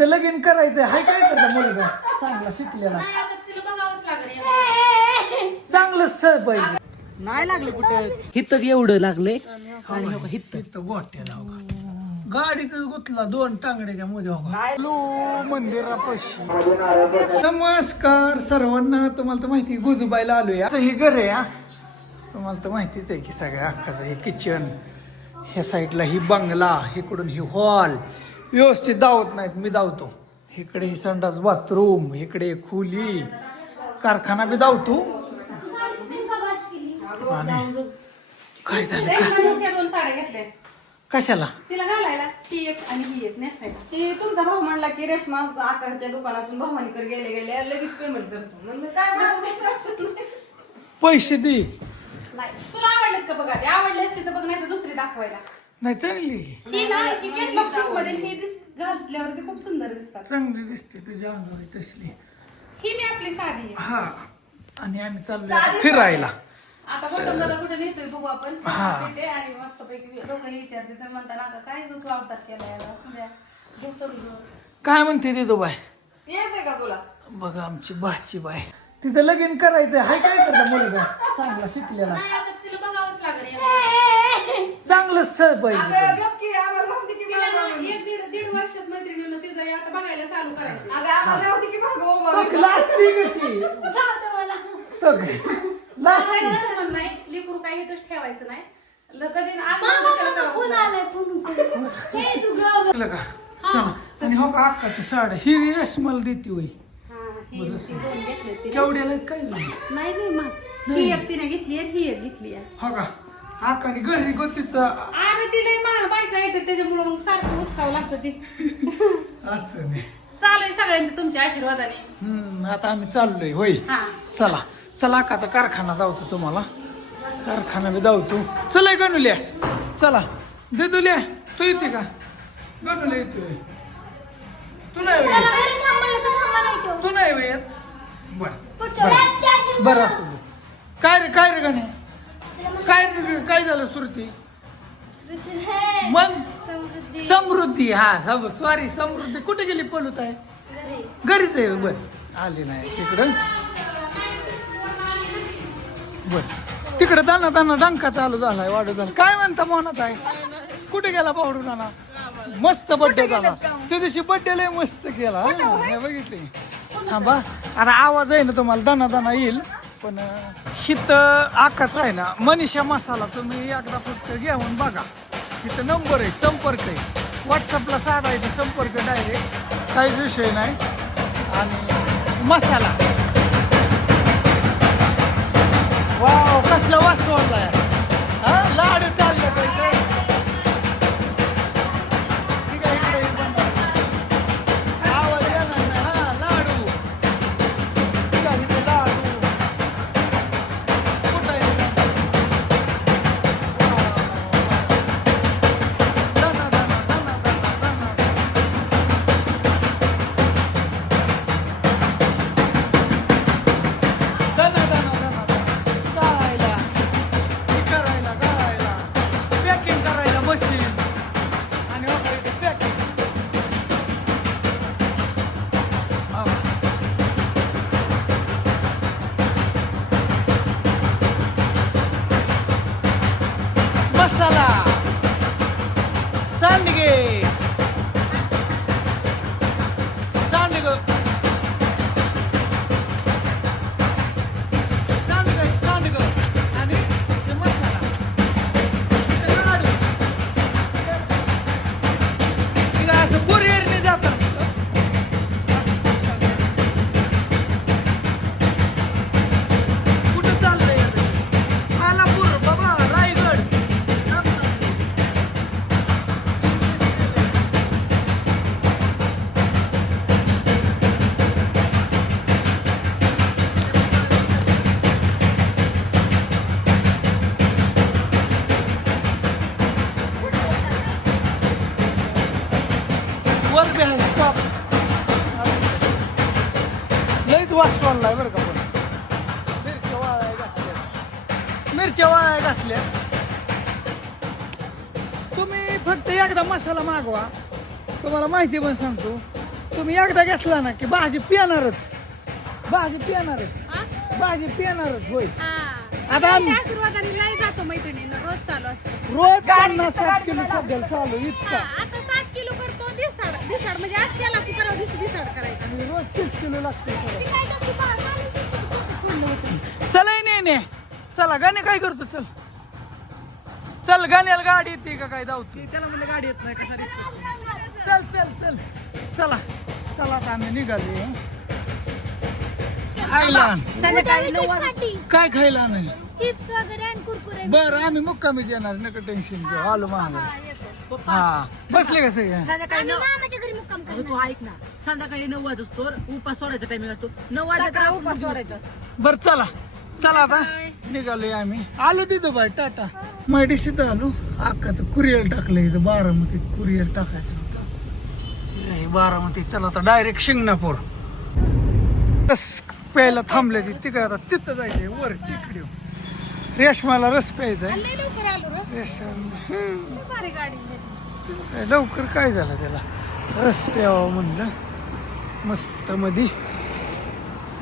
तिचं लगीन करायचंय. हाय काय करता मुलगा? चांगला शिकलेला. नाही आता तिला बघावंच लागेल. चांगलं स्थळ पाहिजे. नाही लागलं कुठं? हित एवढं लागलंय? आणि हो का हित तिथं गोट्याला का. गाडीतच गुतला दोन टांगड्याच्या मध्ये हो का. लो मंदिरापाशी. नमस्कार सर्वांना. तुम्हाला तर माहिती आहे, गुजूबाईला आलोय. असं हे घर आहे हा. तुम्हाला तर माहितीच आहे की सगळ्या अख्खाचं हे किचन ह्या साईडला ही बंगला इकडून ही हॉल व्यवस्थित दावत नाहीत मी दावतो. इकडे ही संडास बाथरूम इकडे खोली कारखाना बी दावतो. आणि काय झालं? कशाला? तिला घालायला. ती एक आणि ही एक नेसायला. ती तुमचा भाऊ म्हणला की रेशमा आकाशच्या दुकानातून भवानीकर गेले गेले लगेच पेमेंट करतो. म्हणलं काय? पैसे दे. नाही तुला आवडलेत का बघा? ते आवडले असते तर बघ नाही तर दुसरी दाखवायला. नाही चांगली ही ना ही कॅटलॉग पीसमध्ये ही दिस घातल्यावरती खूप सुंदर दिसतात. चांगली दिसते तुझ्या अंगावर तसली. ही मी आपली साडी आहे. हा आणि आम्ही चाललोय आता फिरायला. आता कुठे नेतोय बघू आपण. हा. तिथे आणि मस्त पैकी दोघंही विचारते तर काय ग तू अवतार केला याला? असू द्या. घे समजून. काय म्हणते ते बाय? यायचंय का तुला? बघा आमची बाची बाय. तिचं लगीन करायचंय. हाय काय करता मुलगा? चांगला शिकलेला. नाही आता तिला बघावंच लागेल. चांगलं स्थळ पाहिजे अगं, की. एक दीड दीड वर्षात मैत्रिणीनं तिचं आता बघायला चालू करायचं. अगं, आम्हाला नव्हती की मागं उभं. तक लाजती कशी? काही संबंध नाही लेकरू काही इथंच ठेवायचं नाही. ल- कधी आज कशाला करावंच नाही. कळलं का? चला. आणि हो का अक्काची साड्या ही रेशमाला देते होई हा, ही ती दोन घेतले ते केवढ्याला काय? नाही नाही नाही. मग ही एक तिने घेतली आहे ही एक घेतली आहे. हो का? अक्काने घरी गोतीचं. अरे तिला मा बायका येते त्याच्यामुळे मग सारखं उचकावं लागतं ते. असं नाही. चालू आहे सगळ्यांचे तुमच्या आशीर्वादाने. हम्म आता आम्ही चाललोय होय. हा. चला चला आकाचा कारखाना धावतो तुम्हाला. कारखाना बी धावतो. चला गणुल्या चला. देदुल्या तू येते का? गणुल्या येतोय. तू नाही येत तू. नाही येत बर. बर. बरं असू दे. काय रे काय रे गणे काय काय झालं सुरती मग? समृद्धी. हा सब सॉरी समृद्धी. कुठे गेली पळूत आहे? घरीच आहे बर. आली नाही तिकडं. बर. तिकडे दाना दाना डंका चालू झालाय वाढत झाला. काय म्हणता म्हणत आहे? कुठे गेला पावडू नाना? मस्त बड्डे झाला. त्या दिवशी बड्डे लय मस्त केला. बघितले. थांबा. अरे आवाज आहे ना तुम्हाला. दाना दाना येईल. पण अं, हित आकाच आहे ना. मनीषा मसाला तुम्ही एकदा फक्त घेऊन बघा. तिथं नंबर आहे संपर्क आहे. व्हॉट्सअपला साधायचा संपर्क डायरेक्ट काहीच विषय नाही. आणि मसाला. वाव कसला वास यार मिरच्या वाळाय घातल्या. तुम्ही फक्त एकदा मसाला मागवा. तुम्हाला माहिती पण सांगतो. तुम्ही एकदा घेतला ना की भाजी पिणारच. भाजी पिणारच. भाजी पिणारच होय. आता आम्ही आशीर्वादाने लय जातो मैत्रिणीनं रोज चालू असतं. रोज पन्नास साठ किलो सध्या चालू इतका. आता सात किलो करतो दिसाड दिसाड. म्हणजे आज केला की परवा दिवशी दिसाड करायचा. रोज तीस किलो लागते. चला नाही नाही चला गाणे काय करतो? चल. चल गाण्याला गाडी येते का काय? धावते त्याला म्हणलं गाडी येत नाही कसा चल चल चल. चला चला आता आम्ही निघालो. खायला आण. संध्याकाळी नऊ वाजता काय खायला नाही चिप्स वगैरे आणि कुरकुरे. बरं आम्ही मुक्कामीच येणार नका टेन्शन घेऊ. आलो महाग हा बसले का सगळे? संध्याकाळी नऊ मामाच्या घरी मुक्काम अगं तू ऐक ना. संध्याकाळी नऊ वाजतो उपास सोडायचा टायमिंग असतो. नऊ वाजता उपास सोडायचा. बर चला. चला आता. निघालोय आम्ही. आलो तिथं बाय टाटा. माहिती आलो. अक्काचं कुरिअर टाकलं इथं बारामतीत कुरिअर टाकायचं होतं. चला आता डायरेक्ट शिंगणापूर. रस प्यायला थांबले ती तिकडे आता तिथं जायचंय वर तिकडे. रेशमाला रस प्यायचा आहे. रेशम. लवकर काय झालं त्याला? रस प्यावं म्हणलं. मस्त मध्ये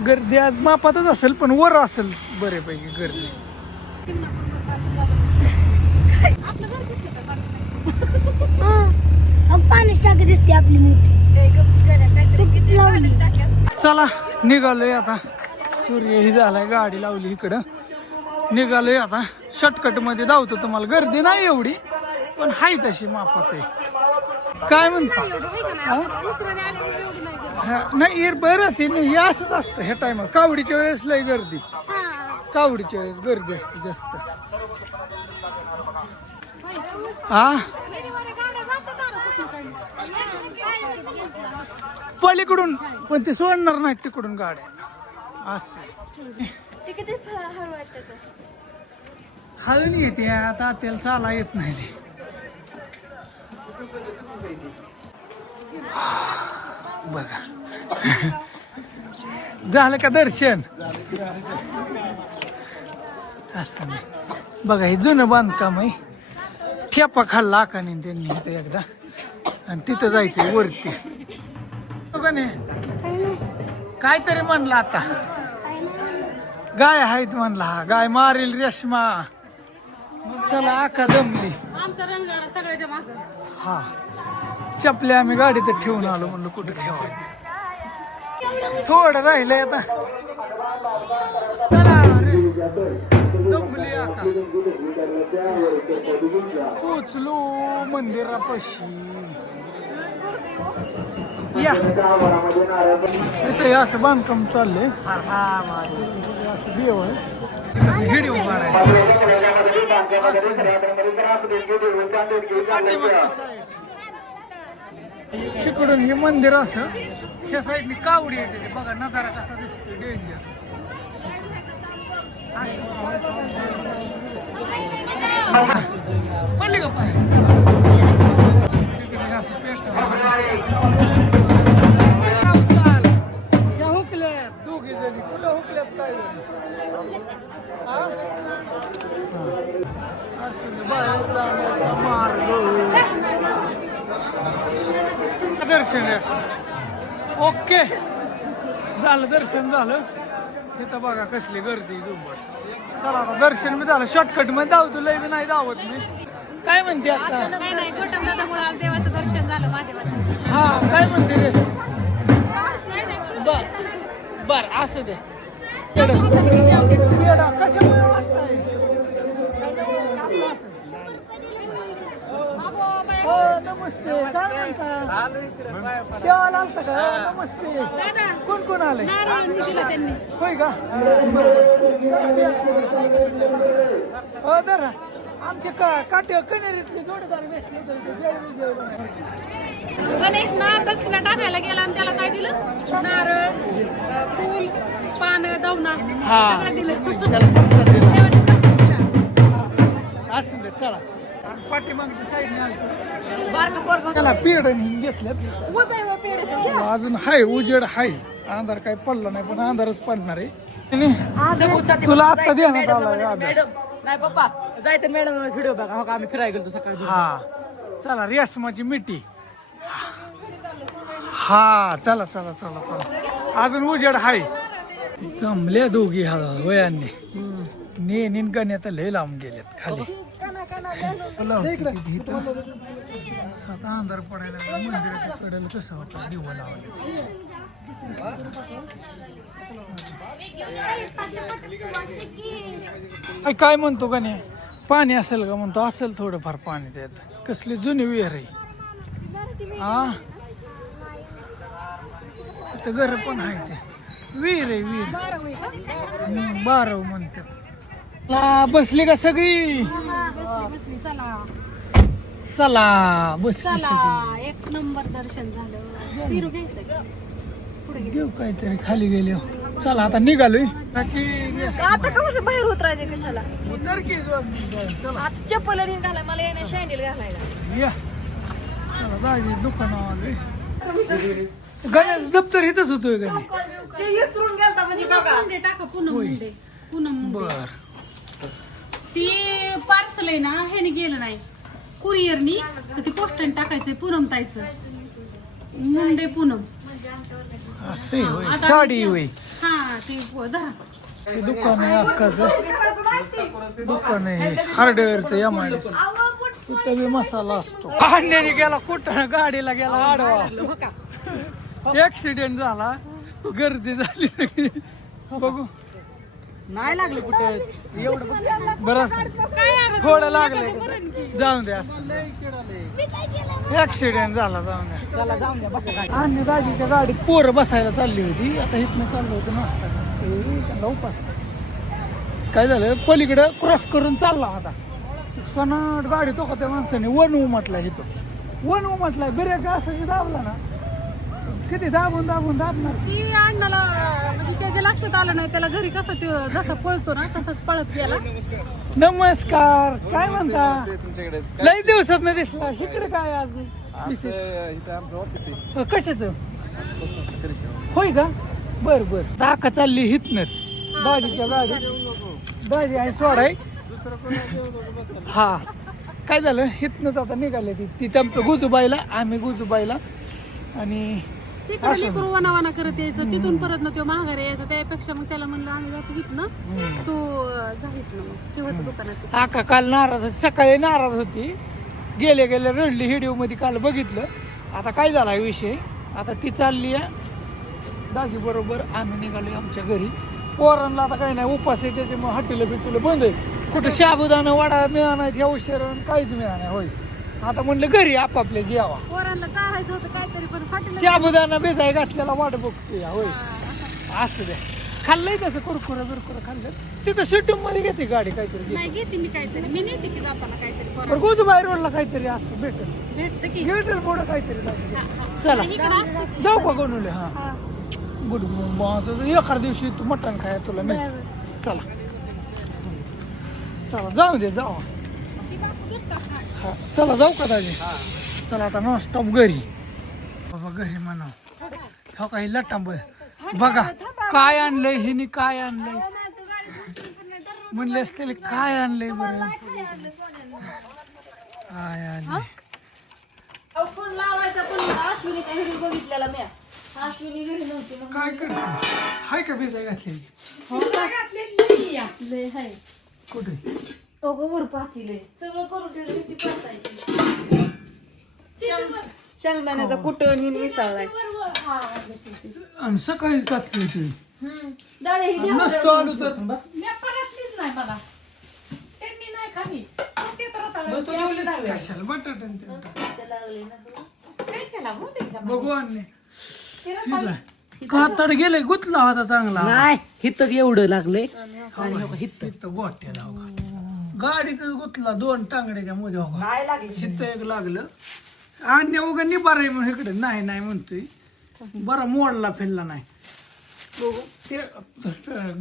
गर्दी आज मापातच असेल पण वर असेल बऱ्यापैकी गर्दी. दिसते आपली चला निघालोय आता. सूर्य ही झालाय गाडी लावली इकडं. निघालोय आता. शॉर्टकटमध्ये धावतो तुम्हाला. गर्दी नाही एवढी पण हाय तशी मापात आहे. काय म्हणता? हा? नाही गर्दी. बरं ते नाही हे असंच असतं ह्या टायमाला कावडीच्या वेळेस लय गर्दी कावडीच्या वेळेस गर्दी असते जास्त हा पलीकडून पण ते सोडणार नाहीत तिकडून गाड्या असं हळून येते आता त्याला चाला येत नाही रे. बघा. झालं का दर्शन? असं नाही. बघा हे जुनं बांधकाम आहे. ठेपा खाल्ला आकाने त्यांनी इथं एकदा. आणि तिथं जायचंय वरती. हो का नाही? काहीतरी म्हणलं आता. गाय आहेत म्हणला हा. गाय मारेल रेशमा. चला आका दमली हा. चपल्या आम्ही गाडीत ठेवून आलो म्हणलं कुठं ठेवा थोडं राहिलंय आता. रे. पोचलो मंदिरापाशी. या. इथे असं बांधकाम चाललंय. असं देव आहे व्हिडिओ तिकडून हे मंदिर असं त्या साईडने कावडी येते ते बघा नजारा कसा दिसतोय डेंजर पडले का पाय? असं हुकल्यात दोघी जणी. कुठं हुकल्यात काय असं बाहेर जाण्याचा मार्ग दर्शन दर्शन. ओके. झालं दर्शन झालं. इथं बघा कसली गर्दी दुंबट चला आता दर्शन बी झालं. शॉर्टकटमध्ये धावतो लय बी नाही धावत मी. काय म्हणते आता? देवाचं दर्शन झालं हा काय म्हणते रे? बर बर असू दे. कशामुळे वाटताय हो नमस्ते. काय म्हणता? देवाला आलता का? नमस्ते. कोण कोण आले होय का? हो दर आमचे का काटे कनेरीतले जोडीदार भेटले तर. गणेश ना दक्षिणा टाकायला गेला आणि त्याला काय दिलं? नारळ फूल पानं दवना हा. सगळं दिलं. असू दे चला. त्याला पेड बा पेढ्याचं. अजून हाय उजेड हाय. अंधार काय पडला नाही पण अंधारच पडणार आहे. तुला आता देण्यात आला नाही पप्पा जायचं मॅडम व्हिडिओ बघा. हो का आम्ही फिरायला गेलो सकाळी हा. चला रेसमाची मिठी. हा चला चला चला चला. अजून उजेड हाय. जमल्या दोघी हा वयाने. ने निन गण्यात लय लांब गेलेत खाली. साता अंधार पडायला. मंदिराच्या कडेला कसं होतं? दिवा लावले काय काय म्हणतो का नाही? पाणी असेल का म्हणतो? असेल थोडंफार पाणी त्यात. कसली जुनी विहीर आहे. हा इथं घर पण आहे ते. विहीर आहे विहीर. बारव म्हणतात. बसली का सगळी? चला बसली सगळी. एक नंबर दर्शन झालं. फिरू घ्यायचं घेऊ काहीतरी खाली गेले. चला आता निघालोय. बाकी. आता का कसं बाहेर होत राहायचे कशाला? उतर की जो- चला. आता चप्पल घालाय मला येण्या शँडल घालायला. या चला दाजी दुकानावर आलोय गणेश दप्तर इथंच होतोय गणे ते विसरून गेलता म्हणजे बघा. मुंडे टाका पूनम मुंडे. पूनम मुंडे. बर. ती पार्सल आहे ना ह्याने गेलं नाही. कुरिअरनी तर ती पोस्टाने टाकायचंय पूनम ताईचं. मुंडे पूनम. असे होय. साडी होय. हा ती धरा. हे दुकान आहे अक्काचं दुकान आहे हार्डवेअरचं एम आय तिथं बी मसाला असतो. आणण्याने गेला कुठं? गाडीला गेला आडवा. ऍक्सिडेंट झाला. गर्दी झाली सगळी. बघू. नाही लागलं कुठं? एवढं बरं थोडं लागलंय. जाऊन द्या. ऍक्सिडेंट झाला जाऊन द्या. चला जाऊन द्या आणि दाजीच्या गाडीत पोरं बसायला चालली होती. आता इथनं चाललं होतं त्यांना उपास. काय झालं? पलीकडं क्रॉस करून चालला होता. सनाट गाडी तो का त्या माणसाने वन उमटला इथं. वन उमटलाय ब्रेक असं की दाबला ना. किती दाबून दाबून दाबणार? ती अण्णाला म्हणजे त्याच्या लक्षात आलं नाही त्याला घरी कसं ते जसं पळतो ना तसंच पळत गेला. नमस्कार काय म्हणता? लई दिवसात नाही दिसला. इकडे काय आज कशाच? होय का? बर बर. चाका चालली हितनच दाजीच्या गाडी दाजी आहे सोड आहे. हा. काय झालं? हितनच आता निघाले ती. ती त्या गुजूबाईला आम्ही गुजूबाईला. आणि तिकडे लेकरू वना वना करत यायचं तिथून परत ना तो माघारी यायचा. त्यापेक्षा मग त्याला म्हणलं आम्ही जातो हित ना. तू अं, जा हित ना मग. दुकानात आका काल नाराज होती. सकाळी नाराज होती. गेले गेले रडली. व्हिडिओमध्ये काल बघितलं. आता काय झाला विषय? आता ती चालली आहे. दाजी बरोबर आम्ही निघालो आमच्या घरी. पोरांना आता काही नाही उपास आहे. त्याच्यामुळे हॉटेल बिटेल बंद आहे. कुठं शाबुदाना वडा मिळा नाही ह्या उशिरण काहीच मिळा नाही होय. आता म्हणलं घरी आपापल्या जेवा. पोरांना चारायचं होतं काहीतरी पण फाटलं शाबुदाना बेजाय घातलेला वाट बघतोय होय. असं द्या खाल्लंय तसं कुरकुरं बिरकुरं खाल्लं. तिथं शूटिंगमध्ये घेते गाडी काहीतरी. नाही घेते मी काहीतरी. मी नेते की जाताना काहीतरी पोरांना. बरं गोजूबाई रोडला काहीतरी असं भेटेल. भेटतं की. भेटेल पुढं काहीतरी. चला. इकडं असतं जाऊ का गोनुले हा. गुड एखाद दिवशी तू मटण खाय तुला नाही. चला. चला जाऊ दे जाऊ. हा, चला जाऊ का दाजी? चला आता नॉन स्टॉप घरी. बाबा घरी म्हणा. हो काही लटांब बघा काय आणलंय हिने काय आणलंय? म्हणले असतील काय आणलंय बरं? काय आणलंय? फोन लावायचा पण अश्विनीच्या घरी बघितलेला मी अश्विनी घरी नव्हती मग काय करतो? हाय का बेजा घातलेली? लय हाय. कुठे? अगं वर पातीले सगळं करून ठेवलं ती पातायची शेंगदाण्याचा कुटण हिने इसळलाय आणि सकाळीच घातली होती. दादा ही घ्या नसतो आलो तर. कशाला बटाटा आणि ते? टाक. बघू आणि कातड गेले गुतला होता चांगला. नाही हिथं एवढं लागलंय. आणि हो का हिथं. इथं गोट्याला हो का. गाडीतच गुतला दोन टांगड्याच्या मध्ये हो का. नाही लागलं. एक लागलं. आणि उगा निबार आहे म्हणून इकडे. नाही नाही म्हणतोय. बरा मोडला फिरला नाही. बघू ते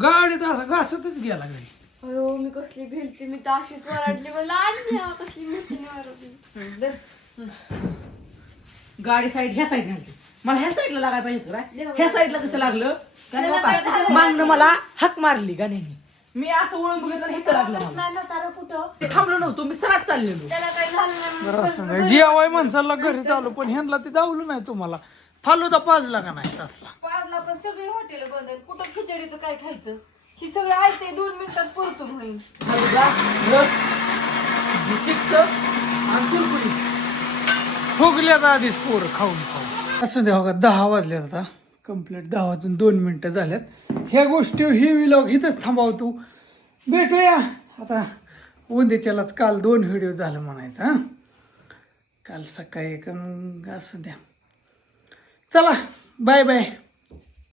गाडीत असं घासतच गेला घरी. अयो मी कसली भिलती मी तर अशीच वरडली मला आणली हा, कसली मोठी वरडली गाडी साईड ह्या साईड घालते. मला ह्या साईडला लागायला पाहिजे? ह्या साईडला कसं लागलं? कारण हो का? मागणं मला हाक मारली गाण्याने मी असं वळून बघितलं हिथं लागलं मला. ते थांबलो नव्हतो मी सराट चाललेलो. बरं असं नाही जेवाय माणसाला घरी चालू पण ह्यांना ते जावलं नाही तुम्हाला. फालुदा पाजला का नाही तसला? पारला पण सगळी हॉटेल बंद आहेत कुठं खिचडीचं काय खायचं? ही सगळं ऐकते दोन मिनिटात परतून होईल हलगा, रस, चिप्स आणि कुरकुरी. फुगल्यात आधीच पोर खाऊन खाऊन. असं द्या बघा दहा वाजल्यात आता. कंप्लीट दहा वाजून दोन मिनटं झाल्यात. ह्या गोष्टी ही विलॉग इथंच थांबवतो भेटूया. आता उद्याच्यालाच काल दोन व्हिडिओ झालं म्हणायचं हां. काल सकाळी एक असं द्या. चला बाय बाय